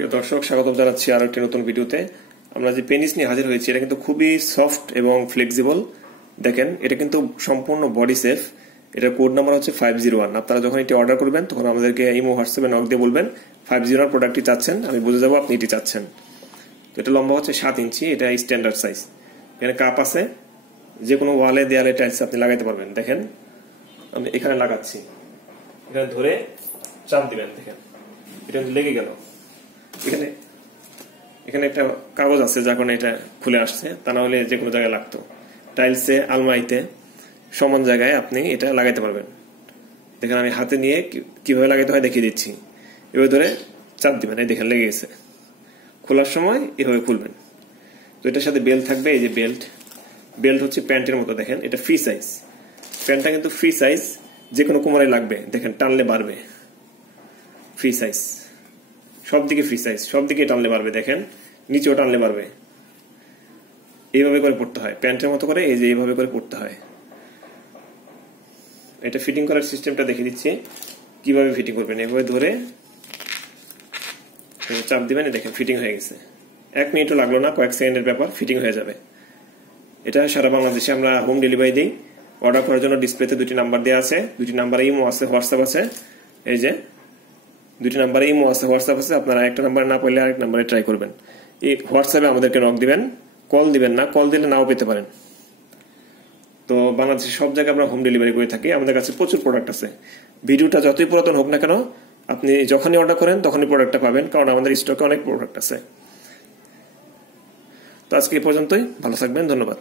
প্রিয় দর্শক, স্বাগত জানাচ্ছি আরো একটি নতুন ভিডিওতে। আমরা যে পেনিস নিয়ে হাজির হয়েছি, এটা কিন্তু খুবই সফট এবং ফ্লেক্সিবল। দেখেন, এটা কিন্তু সম্পূর্ণ বডি সেফ। এটা কোড নাম্বার হচ্ছে 501। আপনারা যখন এটি অর্ডার করবেন তখন আমাদেরকে ইমো হোয়াটসঅ্যাপে নক দিয়ে বলবেন 501 প্রোডাক্টটি চাচ্ছেন, আমি বুঝে যাবো আপনি এটি চাচ্ছেন। তো এটা লম্বা হচ্ছে 7 ইঞ্চি, এটা স্ট্যান্ডার্ড সাইজ। এখানে কাপ আছে, যে কোনো ওয়ালে দেয়ালে টাইলস আপনি লাগাইতে পারবেন। দেখেন আমি এখানে লাগাচ্ছি, এখানে ধরে চাপ দিবেন, দেখেন এটা লেগে গেল। এখানে এখানে একটা কাগজ আছে, যখন এটা খুলে আসছে, তা না হলে যে কোনো জায়গায় লাগতো। টাইলসে, আলমারিতে, সমান জায়গায় আপনি এটা লাগাইতে পারবেন। দেখেন আমি হাতে নিয়ে কিভাবে লাগাইতে হয় দেখিয়ে দিচ্ছি। এভাবে ধরে চাপ দিবেন, এই দেখেন লেগে গেছে। খোলার সময় এভাবে খুলবেন। তো এটার সাথে বেল্ট থাকবে, এই যে বেল্ট হচ্ছে প্যান্টের মতো। দেখেন এটা ফ্রি সাইজ, প্যান্টটা কিন্তু ফ্রি সাইজ, যে কোনো কোমরে লাগবে। দেখেন টানলে বাড়বে, ফ্রি সাইজ, সব দিকে ফ্রি সাইজ, সব দিকে টানলে বাড়বে। দেখেন নিচেও টানলে বাড়বে। এইভাবে করে পড়তে হয়, প্যান্টের মতো করে, এই যে এইভাবে করে পড়তে হয়। এটা ফিটিং করার সিস্টেমটা দেখে দিচ্ছি কিভাবে ফিটিং করবেন। এভাবে ধরে চাপ দিবেন, দেখেন ফিটিং হয়ে গেছে। 1 মিনিটও লাগলো না, কয়েক সেকেন্ডের ব্যাপার, ফিটিং হয়ে যাবে। এটা সারা বাংলাদেশে আমরা হোম ডেলিভারি দিই। অর্ডার করার জন্য ডিসপ্লেতে 2টি নাম্বার দেওয়া আছে, 2টি নাম্বারে ইমো আছে, হোয়াটসঅ্যাপ আছে। এই যে 2টি নাম্বারে ইমো আছে, হোয়াটসঅ্যাপ আছে। আপনারা একটা নাম্বার না পেলে আরেক নাম্বারে ট্রাই করবেন। এই হোয়াটসঅ্যাপে আমাদেরকে নক দিবেন, কল দিবেন না, কল দিলে নাও পেতে পারেন। তো বাংলাদেশের সব জায়গায় আমরা হোম ডেলিভারি করে থাকি। আমাদের কাছে প্রচুর প্রোডাক্ট আছে। ভিডিওটা যতই পুরাতন হোক না কেন, আপনি যখনই অর্ডার করেন তখনই প্রোডাক্টটা পাবেন, কারণ আমাদের স্টকে অনেক প্রোডাক্ট আছে। তো আজকে এই পর্যন্তই, ভালো থাকবেন, ধন্যবাদ।